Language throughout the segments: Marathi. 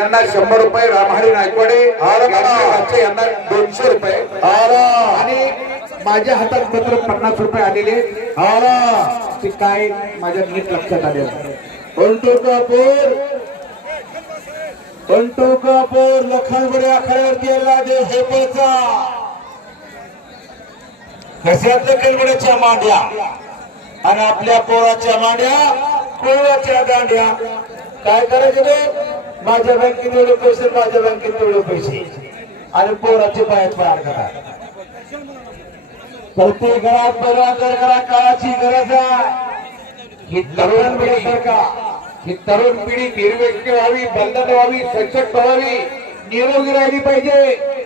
यांना शंभर रुपये रामहरी नायकवाडे यांना दोनशे रुपये. आणि माझ्या हातात पत्र पन्नास रुपये आलेले ते काय माझ्या नीट लक्षात आले पंटू कापूर. पंटू कापूर लखनपुरी आखाड्यावरती आला देव हेपचा कशात लखनपुऱ्याच्या मांड्या. आणि आपल्या पोराच्या मांड्या कोणाच्या दांड्या. काय करायचे ते? माझ्या बँकेत एवढे पैसे माझ्या बँकेत एवढे पैसे. आणि पोराचे पायात पार करा. प्रत्येक घरात परिवार करा काळाची गरज आहे. ही तरुण पिढी का? ही तरुण पिढी निर्व्यक्ती व्हावी बंधन व्हावी सशक्त व्हावी निरोगी राहिली पाहिजे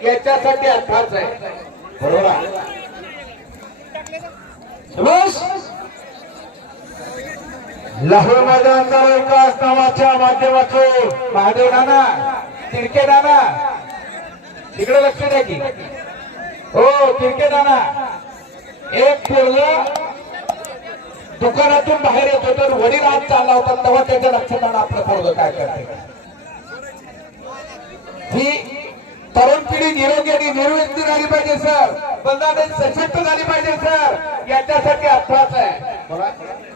याच्यासाठी अर्थाच आहे. बरोबर आहे? बस. लहू मैदानचा विकास नावाच्या माध्यमातून. महादेव नाना तिडके नाना. तिकडे लक्ष द्या की. हो तिडके नाना. एक पोरग दुकानातून बाहेर येत होतं वडील आज चालला होता. तेव्हा त्याच्या लक्षात आणा आपलं पोरग काय करते ही तरुण पिढी निरोगी आणि निर्व्यक्ती झाली पाहिजे सर. बंधाने सशक्त झाली पाहिजे सर. याच्यासाठी अर्थाच आहे.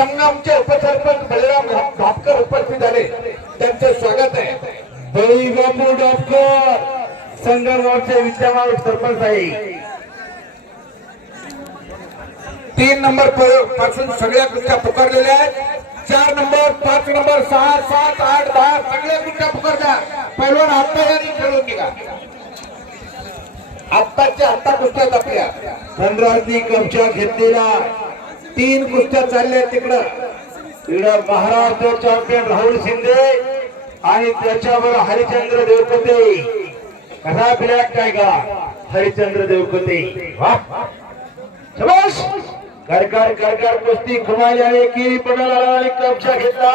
बघा. संगमचे उपसरपंच बळीराम घापकर उपस्थित झाले. त्यांचे स्वागत आहे. बळी बापू डॉक्टर. संगमगावचे विद्यमान सरपंच आहे. तीन नंबरपासून सगळ्या कुस्त्या पुकारलेल्या आहेत? चार नंबर पाच नंबर सहा सात आठ दहा सगळ्या कुस्त्या पुकारल्या? पहिलवान आत्ता यांनी खेळून निघा. आत्ताच्या आत्ता कुस्त्या आपल्या धनराजी कब्जा घेतलेला. तीन कुस्त्या चालल्या तिकडं. तिकडं महाराष्ट्र चॅम्पियन राहुल शिंदे आणि त्याच्यावर हरिचंद्र देवकते. कसा ब्लॅक काय का? हरिचंद्र देवकते. वाह! शाबास! करकर कुस्ती घुमायला आले की पडायला आणि कब्जा घेतला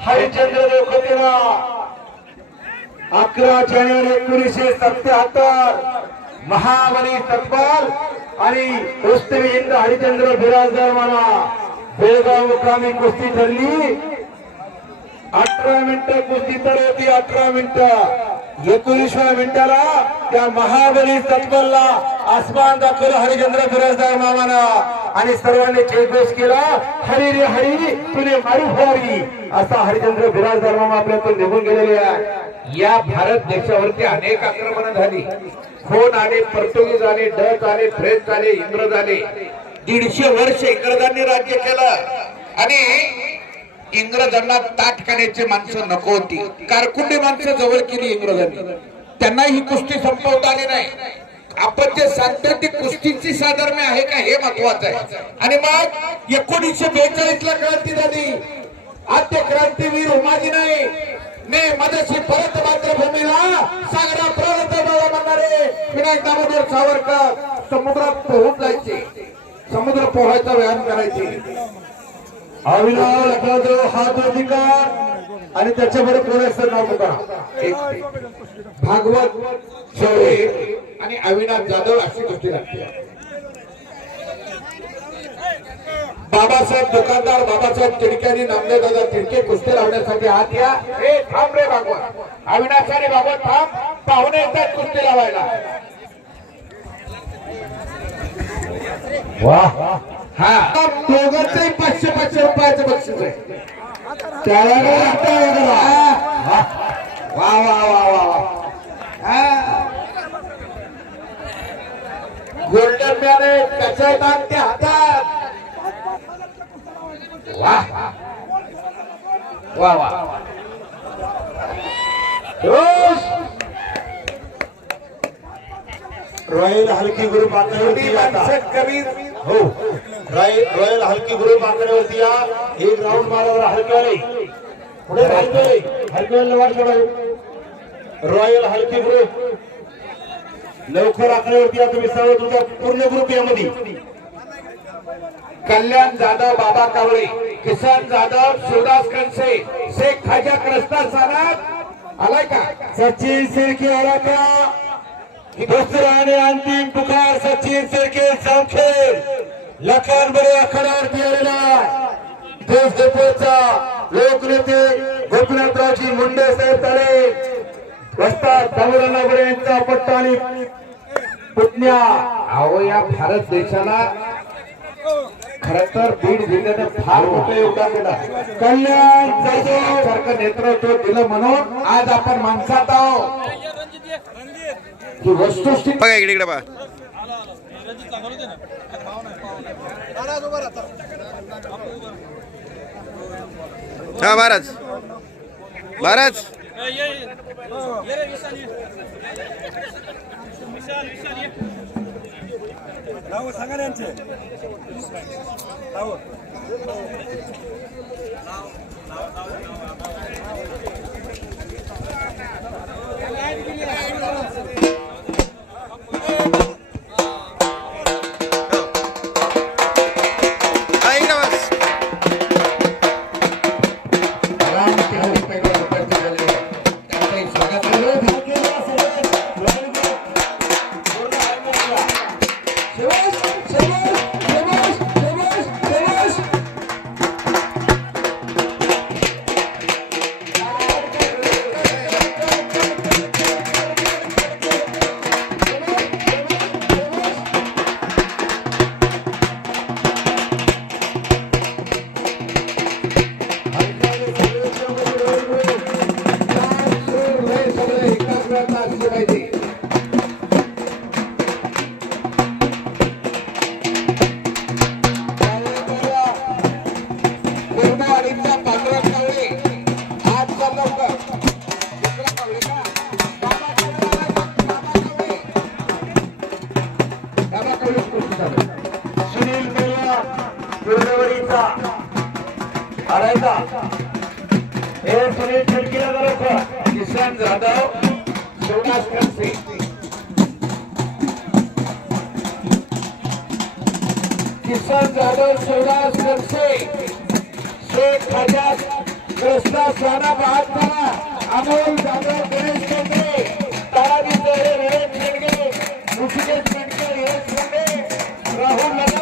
हरिचंद्र देवकोतेला. अकरा जानेवारी एकोणीसशे सत्याहत्तर. महाबली सतपाल आणि कुस्ती हरिचंद्र बिराजदार मला बेळगाव मुक्कामी कुस्ती ठरली. अठरा मिनिटं कुस्ती तर होती अठरा मिनिटं. एकोणीसव्या मिनिटाला त्या महाबली सतपालला आसमान दाखवलं हरिचंद्र बिराजदार मामाना. आणि सर्वांनी जयघोष केला. हरी रे हरी तुने मारी फवारी असा हरिचंद्र बिराजदार मामा आपल्यातून निघून गेलेले आहे या भारत देशावरती अनेक आक्रमण झाली. फोन आले पोर्तुगीज आले डच आले फ्रेंच आले इंग्रज आले दीडशे वर्ष इंग्रजांनी राज्य केलं. आणि इंग्रजांना ताट खाण्याची माणसं नको होती. कारकुंडी माणसं जवळ केली इंग्रजांनी. त्यांना ही कुस्ती संपवता आली नाही. आपण जे सांगतो ती कुस्तीची साधर्म्य आहे का हे महत्वाचं आहे. आणि मग एकोणीसशे बेचाळीस ला क्रांती झाली. आद्य क्रांतीवीर उमाजी नाही मी मदशी परत मातृभूमीला सागरा प्रवृत्त म्हणणारे विनायक दामोदर सावरकर समुद्रात पोहून जायचे. समुद्र पोहायचा व्यायाम करायचे. अविनाश हा हात अधिकार. आणि त्याच्याबरोबर कोणाचं नाव होता भागवत शेवळे आणि अविनाश जाधव अशी गोष्टी लागते बाबासाहेब दुकानदार बाबासाहेब तिडक्यांनी नामदेव दादा तिडके कुस्ती लावण्यासाठी हात या. हे थांब रे भागवत. अविनाशाने भागवत थांब. पाहुणे येतात कुस्ती लावायला. हा. दोघांचंही पाचशे पाचशे रुपयाचं बक्षीस आहे. त्याला काय लागतं वा वा वा वा वा. गोल्डन मॅन आहे त्याच्या दान ते हातात. वा. वा वा. रॉयल हलकी ग्रुप कमी हो. रॉयल हलकी ग्रुप आकड्यावरती या. एक राऊंड मारावर हलक्याने पुढे हलके हलके वाट सोडा रॉयल हलकी ग्रुप लवकर आकड्यावरती या तुम्ही सर्व तुमचा पूर्ण ग्रुप यामध्ये. कल्याण जाधव बाबा कावळे. किसन जाधव शिवदास कणसे शेख खाजा क्रस्ता सानात आलाय का? सचिन सिरके आला का? दुसरा आणि अंतिम पुकार सचिन सिरके संखेल लखानबरे आखाड्यावरती आलेला देश देपोचा लोकनेते गोपीनाथरावजी मुंडे साहेब तारे वस्ताद दामोदरराव बरे यांचा पट्टा आणि पुतण्या. अहो या भारत देशाला खर तर बीड जिल्ह्यानं फार मोठं योगदान दिलं. कल्याण जाधव सारखं नेतृत्व दिलं म्हणून आज आपण माणसात आहोत. ही वस्तुस्थिती बघा इकडे इकडे बघा. हा महाराज. महाराज. Hawo sangana nje. Hawo. Hawo. Hawo. Jadhav Shivdas Singh Kisan Jadhav Shivdas Khadse Shaikh Hajaj Krishna Sana बहात्तरा Amol Jadhav Ganesh Shende Taraji Chaure Naresh Shendge Rishikesh Shendge Yash Shende Rahul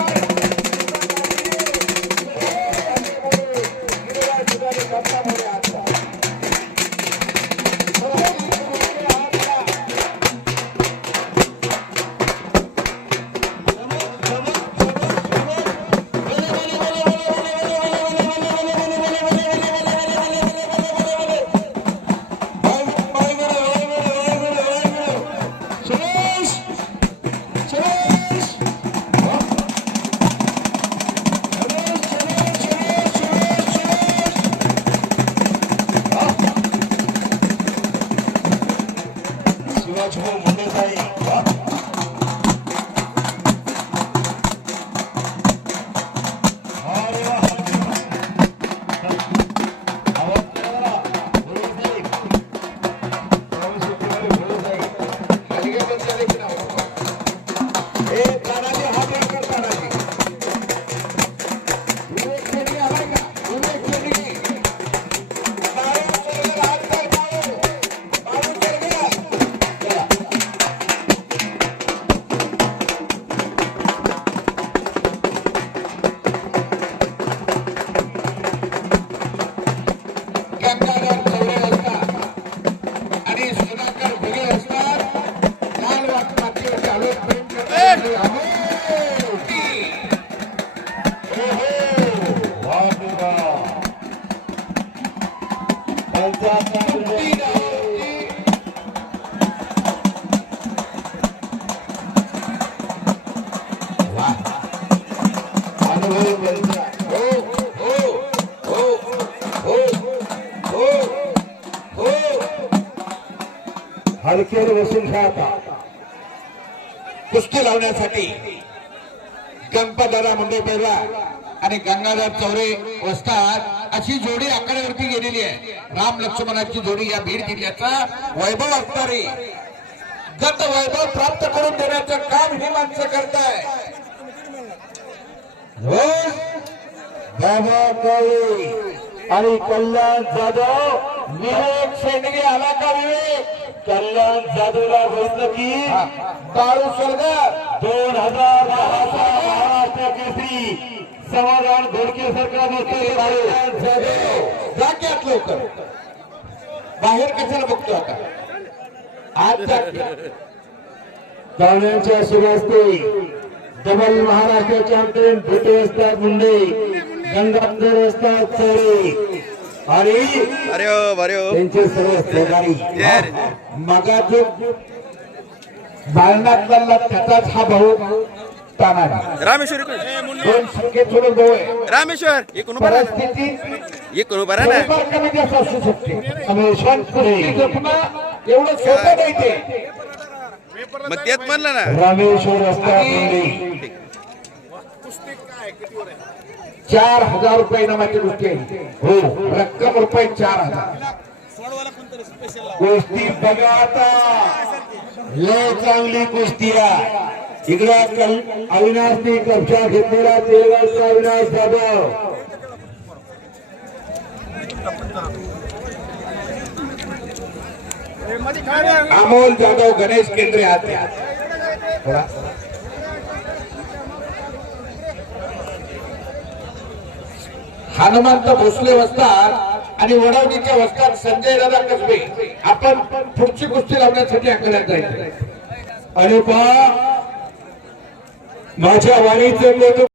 बसून खेळता कुस्ती लावण्यासाठी गणपतदादा मुंडे पेरला आणि गंगाधर चौरे वस्तात अशी जोडी आकड्यावरती गेलेली आहे. राम लक्ष्मणाची जोडी या बीड जिल्ह्याचा वैभव असणारी. गत वैभव प्राप्त करून देण्याचं काम ही माणसं करताय. बाबा काळे आणि कल्याण जाधव विवेक शेंडगे आला का विवेक? कल्याण जाधवला बसलं की बाळू स्वर्ग दोन हजार दहाचा महाराष्ट्र केसरी. समाधान घोडके सरकार जाग्यात लवकर. बाहेर कशाला बघतो आता? आज जागे. पाहुण्यांच्या सुरस्ते डबल महाराष्ट्र चॅम्पियन भेटे असतात मुंडे गंगाधर असतात चौरे आणि अरे हो अरे हो. त्यांचे सर्व सहकारी. ये रे. मगा जो बाळनातला त्याचाच हा भाऊ. रामेश्वर दोन आहे रामेश्वर इकडून उभा राहा. ना. परिस्थिती इकडून उभा राहा ना. थोडीफार कमी जास्त असू शकते. जपणं एवढं सोपं नाही ते. मग तेच म्हणलं ना. रामेश्वर चार हजार रुपये इनामाची गोष्टी आहे. हो रक्कम रुपये चार हजार. कुस्ती बघा आता. लय चांगली कुस्ती आहे. इकडे कल अविनाशने कब्जा घेतलेला तेलगावचा अविनाश जाधव. अमोल जाधव गणेश केंद्रे आत्या थोडा. हनुमंत भोसले वस्तार आणि वडवणीच्या वस्तार संजय दादा कसबे. आपण पुढची गोष्टी लावण्यासाठी अकरात जायचं. अनुपा माझ्या वाणीचं कौतुक